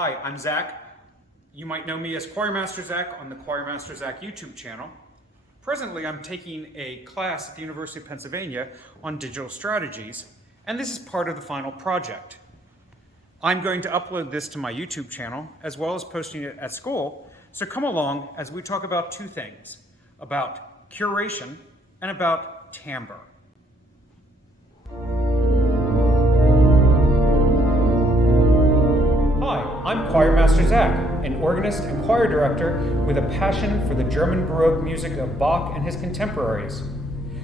Hi, I'm Zach. You might know me as Choirmaster Zach on the Choirmaster Zach YouTube channel. Presently, I'm taking a class at the University of Pennsylvania on digital strategies, and this is part of the final project. I'm going to upload this to my YouTube channel, as well as posting it at school, so come along as we talk about two things, about curation and about timbre. Hi, I'm Choirmaster Zach, an organist and choir director with a passion for the German Baroque music of Bach and his contemporaries.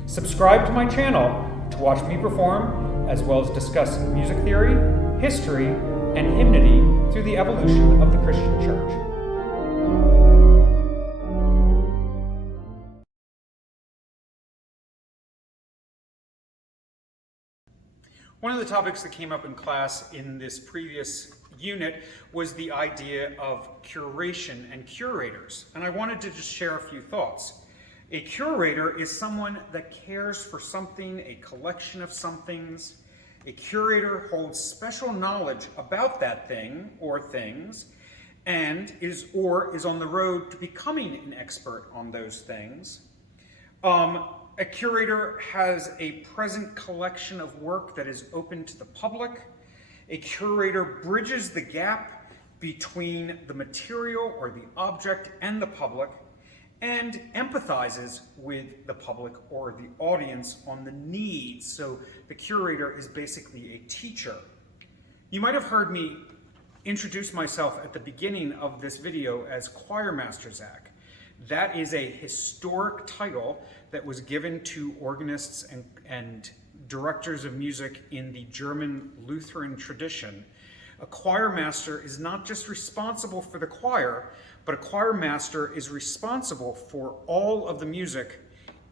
Subscribe to my channel to watch me perform, as well as discuss music theory, history, and hymnody through the evolution of the Christian Church. One of the topics that came up in class in this previous unit was the idea of curation and curators, and I wanted to just share a few thoughts. A curator is someone that cares for something, a collection of somethings. A curator holds special knowledge about that thing or things and is on the road to becoming an expert on those things. A curator has a present collection of work that is open to the public. A curator bridges the gap between the material or the object and the public and empathizes with the public or the audience on the needs. So the curator is basically a teacher. You might have heard me introduce myself at the beginning of this video as Choirmaster Zach. That is a historic title that was given to organists and directors of music in the German Lutheran tradition. A choirmaster is not just responsible for the choir, but a choirmaster is responsible for all of the music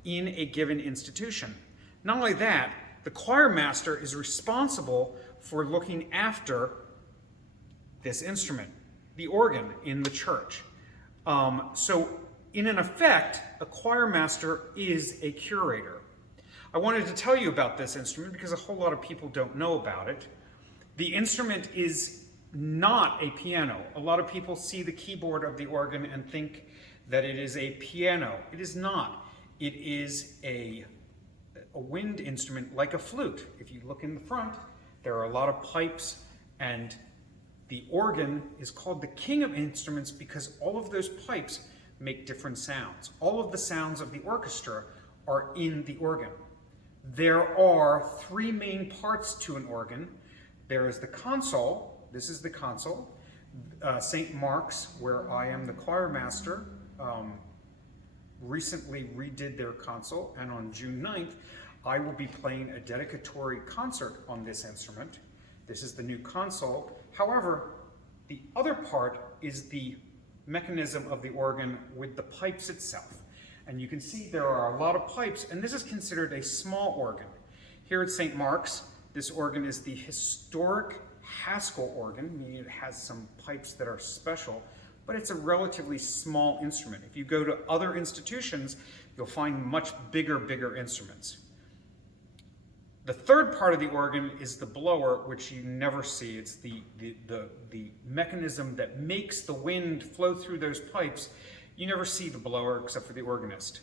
in a given institution. Not only that, the choirmaster is responsible for looking after this instrument, the organ in the church. So in an effect, a choirmaster is a curator. I wanted to tell you about this instrument because a whole lot of people don't know about it. The instrument is not a piano. A lot of people see the keyboard of the organ and think that it is a piano. It is not. It is a wind instrument like a flute. If you look in the front, there are a lot of pipes, and the organ is called the king of instruments because all of those pipes make different sounds. All of the sounds of the orchestra are in the organ. There are three main parts to an organ. There is the console. This is the console. St. Mark's, where I am the choirmaster, recently redid their console, and on June 9th, I will be playing a dedicatory concert on this instrument. This is the new console. However, the other part is the mechanism of the organ with the pipes itself. And you can see there are a lot of pipes, and this is considered a small organ. Here at St. Mark's, this organ is the historic Haskell organ, meaning it has some pipes that are special, but it's a relatively small instrument. If you go to other institutions, you'll find much bigger instruments. The third part of the organ is the blower, which you never see. It's the mechanism that makes the wind flow through those pipes. You never see the blower except for the organist.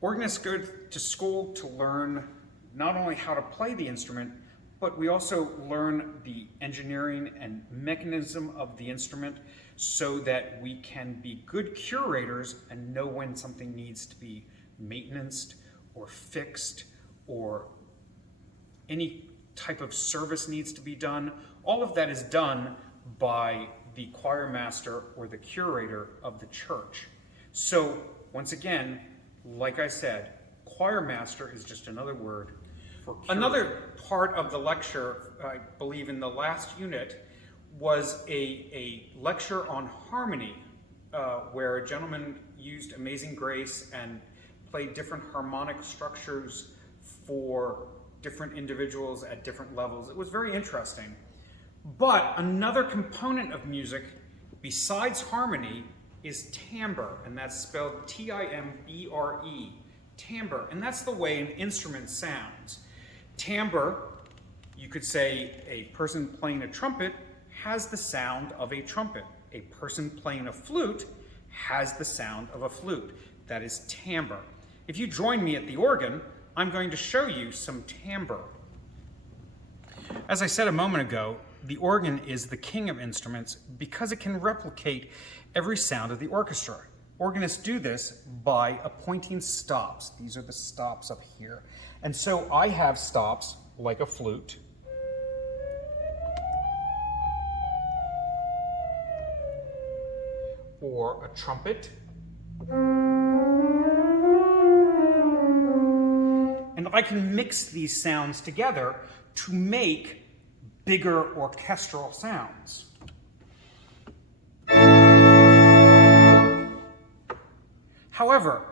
Organists go to school to learn not only how to play the instrument, but we also learn the engineering and mechanism of the instrument so that we can be good curators and know when something needs to be maintenanced or fixed or any type of service needs to be done. All of that is done by the choirmaster or the curator of the church. So once again, like I said, choirmaster is just another word for curator. Another part of the lecture, I believe in the last unit, was a lecture on harmony, where a gentleman used Amazing Grace and played different harmonic structures for different individuals at different levels. It was very interesting. But another component of music, besides harmony, is timbre, and that's spelled T-I-M-B-R-E, timbre, and that's the way an instrument sounds. Timbre, you could say a person playing a trumpet has the sound of a trumpet. A person playing a flute has the sound of a flute. That is timbre. If you join me at the organ, I'm going to show you some timbre. As I said a moment ago, the organ is the king of instruments because it can replicate every sound of the orchestra. Organists do this by appointing stops. These are the stops up here. And so I have stops like a flute, or a trumpet, and I can mix these sounds together to make bigger orchestral sounds. However,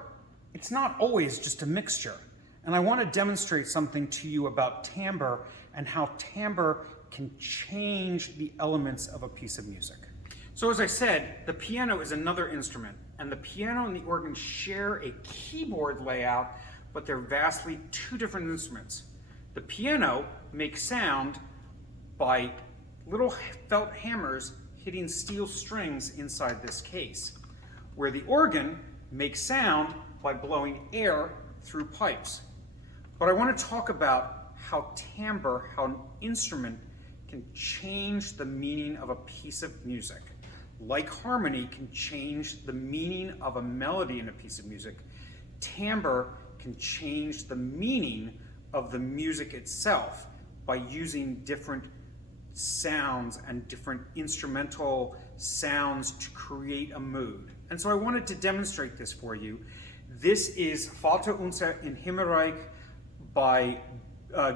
it's not always just a mixture, and I want to demonstrate something to you about timbre and how timbre can change the elements of a piece of music. So as I said, the piano is another instrument, and the piano and the organ share a keyboard layout, but they're vastly two different instruments. The piano makes sound by little felt hammers hitting steel strings inside this case, where the organ makes sound by blowing air through pipes. But I want to talk about how timbre, how an instrument can change the meaning of a piece of music. Like harmony can change the meaning of a melody in a piece of music, timbre can change the meaning of the music itself by using different sounds and different instrumental sounds to create a mood. And so I wanted to demonstrate this for you. This is Vater unser im Himmelreich by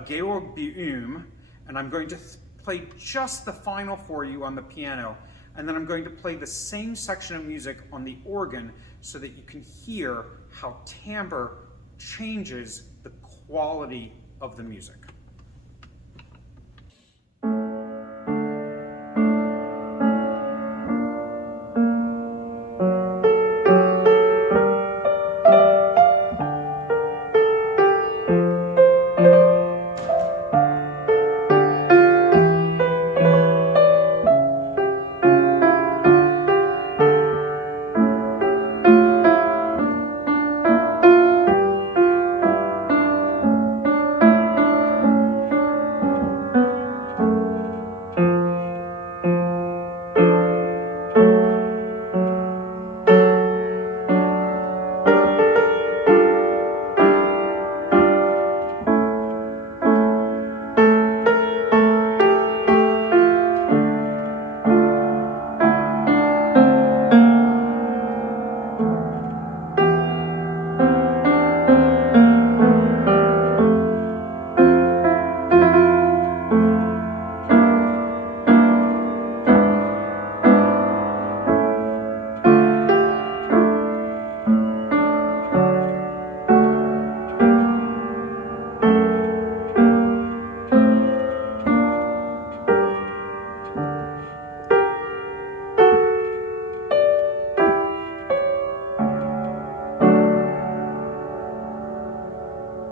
Georg Böhm, and I'm going to play just the final for you on the piano, and then I'm going to play the same section of music on the organ so that you can hear how timbre changes the quality of the music.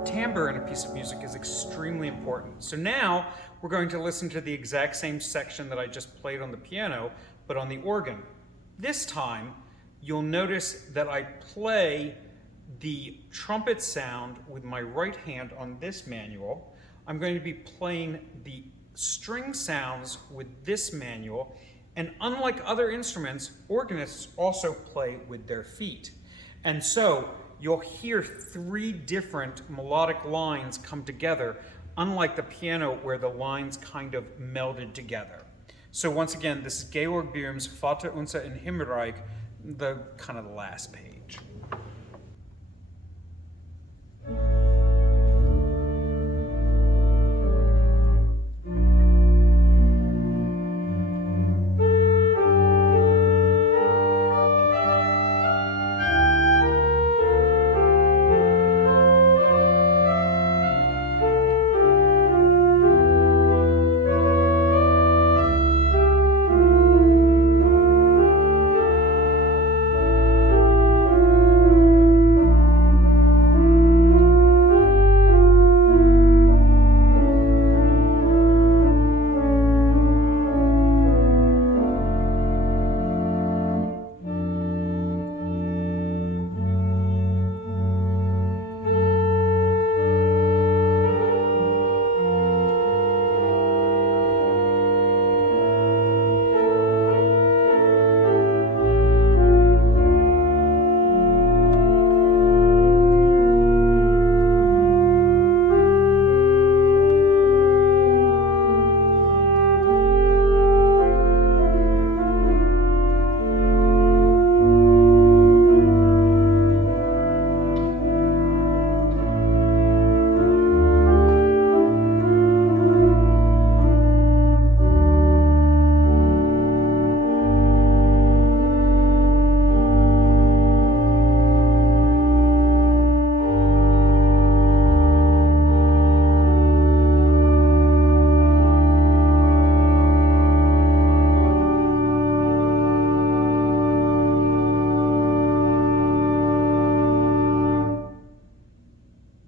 Timbre in a piece of music is extremely important. So now we're going to listen to the exact same section that I just played on the piano, but on the organ. This time, you'll notice that I play the trumpet sound with my right hand on this manual. I'm going to be playing the string sounds with this manual, and unlike other instruments, organists also play with their feet. And so you'll hear three different melodic lines come together, unlike the piano where the lines kind of melded together. So once again, this is Georg Böhm's Vater unser im Himmelreich, the last page.